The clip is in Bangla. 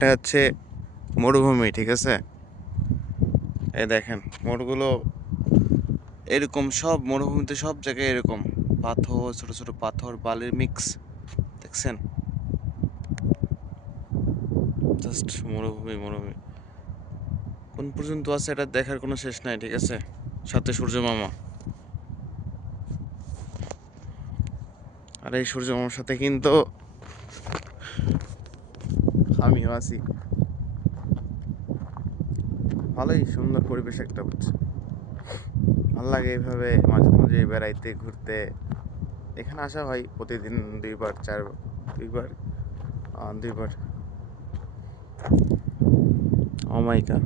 এটা হচ্ছে মরুভূমি, ঠিক আছে। এই দেখেন মোড়গুলো এরকম, সব মরুভূমিতে সব জায়গায় এরকম পাথর, ছোট ছোট পাথর, বালির মিক্স, দেখছেন। জাস্ট মরুভূমি মরুভূমি, কোন পর্যন্ত আছে এটা দেখার কোনো শেষ নাই, ঠিক আছে। সাথে সূর্য মামা, আর এই সূর্য মামার সাথে কিন্তু আমিও আছি। ভালোই সুন্দর পরিবেশ একটা, বুঝছে। ভাল লাগে এইভাবে মাঝে মাঝে বেড়াইতে, ঘুরতে। এখানে আসা হয় প্রতিদিন 2 বার 4 2 বার, 2 বার। ও মাই গড।